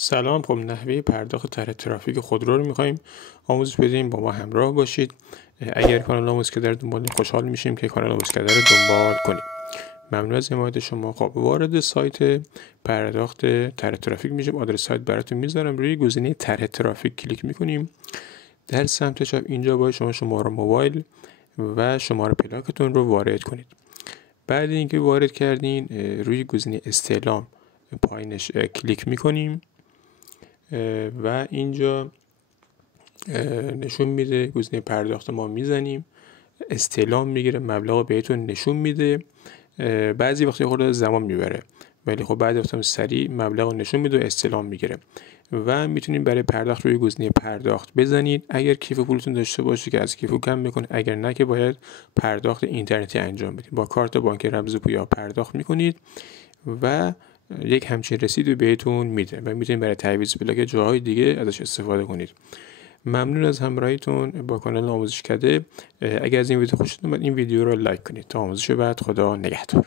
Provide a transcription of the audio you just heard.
سلام، خب نحوه پرداخت طرح ترافیک خودرو رو میخوایم آموزش بدیم. با ما همراه باشید. اگر کانال آموزشکده رو دنبال خوشحال میشیم که کانال آموزشکده رو دنبال کنید. ممنون از حمایت شما. خب وارد سایت پرداخت طرح ترافیک میشیم. آدرس سایت براتون میذارم. روی گزینه طرح ترافیک کلیک میکنیم. در سمت چپ اینجا باید شما شماره موبایل و شماره پلاکتون رو وارد کنید. بعد اینکه وارد کردین روی گزینه استعلام پایینش کلیک میکنیم و اینجا نشون میده گزینه پرداخت ما میزنیم، استعلام میگیره، مبلغ بهتون نشون میده. بعضی وقتی خورده زمان میبره ولی خب بعضی وقتا سریع مبلغ نشون میده و استعلام میگیره و میتونید برای پرداخت روی گزینه پرداخت بزنید. اگر کیف پولتون داشته باشه که از کیف کم میکنه، اگر نه که باید پرداخت اینترنتی انجام بدید. با کارت بانک رمز پویا پرداخت میکنید و یک همچین رسید بهتون میده و میتونید برای تعویض بلاک جاهای دیگه ازش استفاده کنید. ممنون از همراهیتون با کانال آموزشکده. اگر از این ویدیو خوشتون اومد این ویدیو رو لایک کنید. تا آموزش بعد، خدا نگهدار.